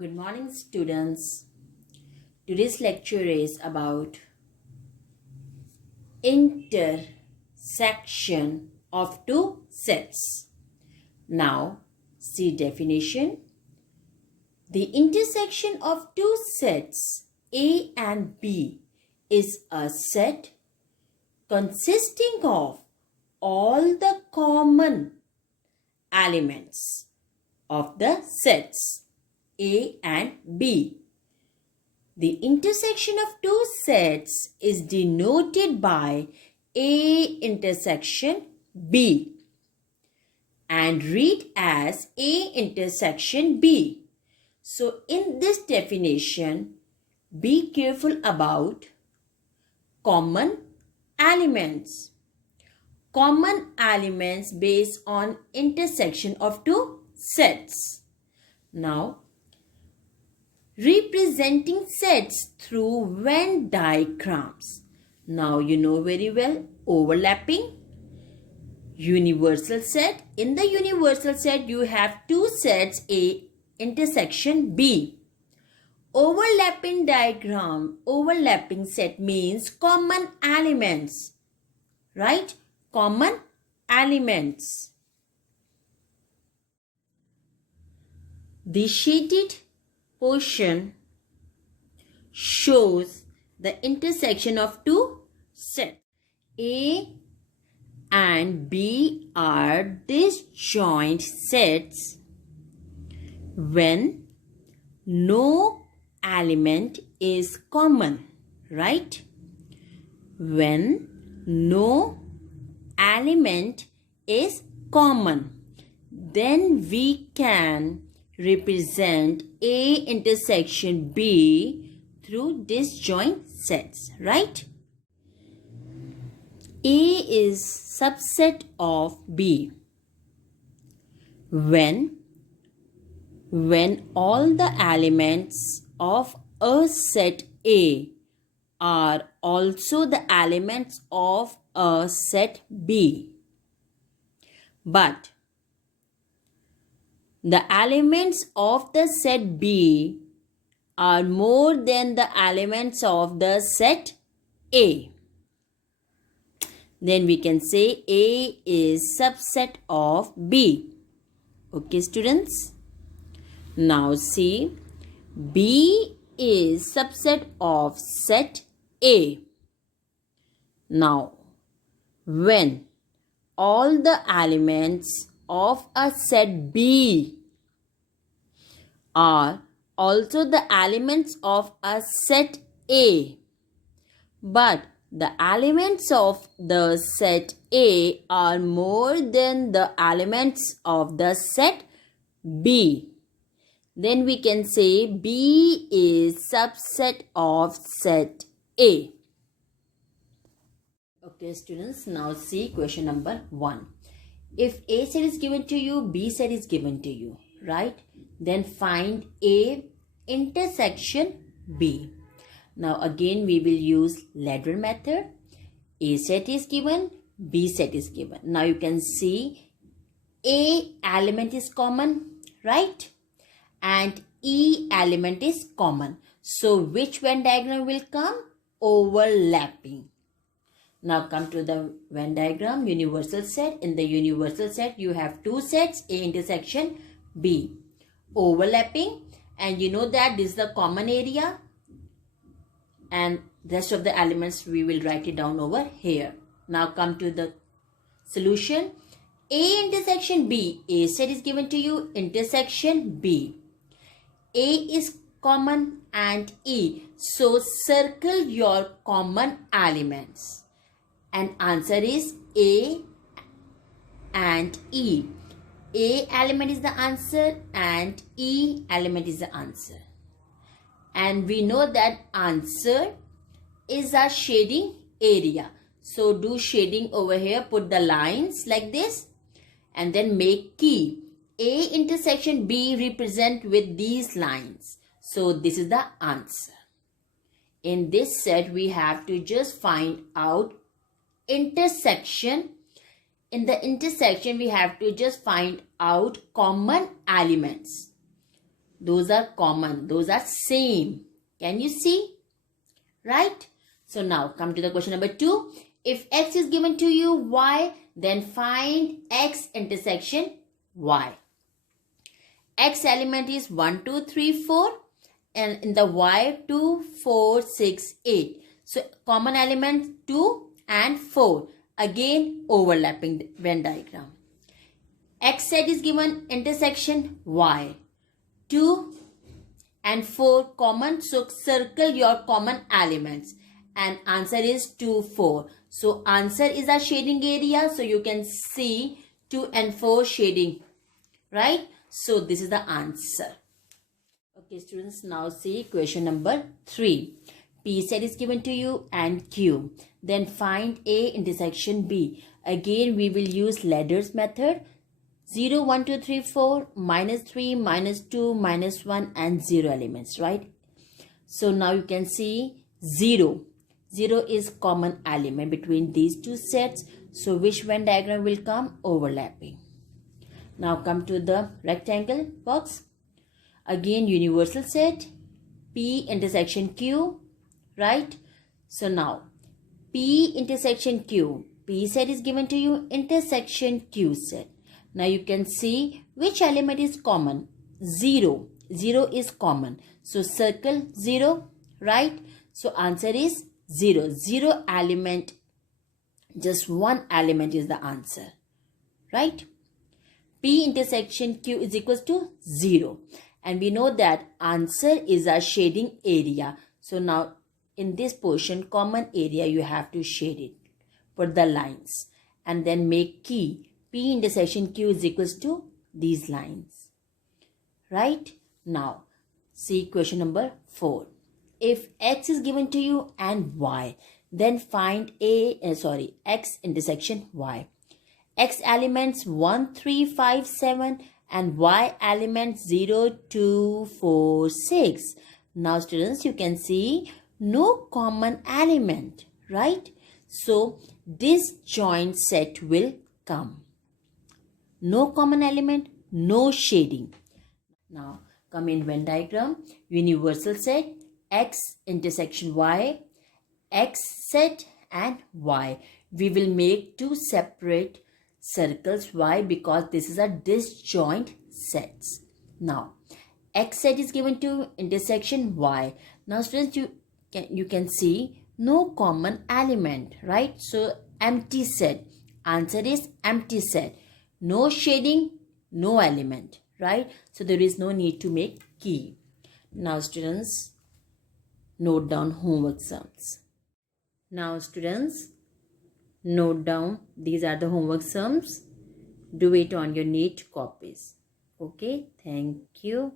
Good morning, students. Today's lecture is about intersection of two sets. Now, see definition. The intersection of two sets A and B is a set consisting of all the common elements of the sets A and B. The intersection of two sets is denoted by A intersection B and read as A intersection B. So in this definition, be careful about common elements. Common elements based on intersection of two sets. Now, representing sets through Venn diagrams. Now you know very well overlapping, universal set. In the universal set you have two sets A intersection B. Overlapping diagram, overlapping set means common elements, right? Common elements. The shaded portion shows the intersection of two sets. A and B are disjoint sets when no element is common, right? When no element is common, then we can represent A intersection B through disjoint sets, right? A is subset of B when all the elements of a set A are also the elements of a set B. But the elements of the set B are more than the elements of the set A. Then we can say A is subset of B. Okay, students? Now see, B is subset of set A. Now, when all the elements of a set B are also the elements of a set A, but the elements of the set A are more than the elements of the set B, then we can say B is subset of set A. Okay, students, now see question number 1. If A set is given to you, B set is given to you, right? Then find A intersection B. Now again we will use ladder method. A set is given, B set is given. Now you can see A element is common, right? And E element is common. So which Venn diagram will come? Overlapping. Now come to the Venn diagram, universal set. In the universal set you have two sets, A intersection B. Overlapping, and you know that this is the common area, and rest of the elements we will write it down over here. Now come to the solution. A intersection B, A set is given to you, intersection B. A is common and E. So circle your common elements. And answer is A and E. A element is the answer and E element is the answer. And we know that answer is a shading area. So do shading over here, put the lines like this and then make key. A intersection B represent with these lines. So this is the answer. In this set we have to just find out intersection. In the intersection we have to just find out common elements. Those are common. Those are same. Can you see? Right? So now come to the question number 2. If x is given to you, y, then find x intersection y. X element is 1, 2, 3, 4 and in the y 2, 4, 6, 8. So common element 2 and 4. Again overlapping Venn diagram. X set is given intersection y. 2 and 4 common, so circle your common elements and answer is 2, 4. So answer is a shading area, so you can see 2 and 4 shading, right? So this is the answer. Okay students, now see question number 3. P set is given to you and Q. Then find A intersection B. Again we will use ladders method. 0, 1, 2, 3, 4, minus 3, minus 2, minus 1 and 0 elements, right? So now you can see 0. 0 is common element between these two sets. So which Venn diagram will come? Overlapping. Now come to the rectangle box. Again universal set. P intersection Q, right? So now P intersection Q. P set is given to you, intersection Q set. Now you can see which element is common. 0. 0 is common. So circle 0, right? So answer is 0. 0 element, just one element is the answer, right? P intersection Q is equals to 0. And we know that answer is a shading area. So now in this portion, common area, you have to shade it. Put the lines and then make key. P intersection Q is equals to these lines, right? Now, see question number 4. If x is given to you and y, then find x intersection y. X elements 1, 3, 5, 7 and y elements 0, 2, 4, 6. Now students, you can see no common element, right? So this joint set will come. No common element, no shading. Now come in Venn diagram. Universal set, x intersection y, x set and y. We will make two separate circles. Why? Because this is a disjoint sets. Now x set is given to intersection y. Now students, you can see no common element, right? So empty set. Answer is empty set. No shading, no element, right? So there is no need to make key. Now students, note down homework sums. Now students, note down these are the homework sums. Do it on your neat copies. Okay, thank you.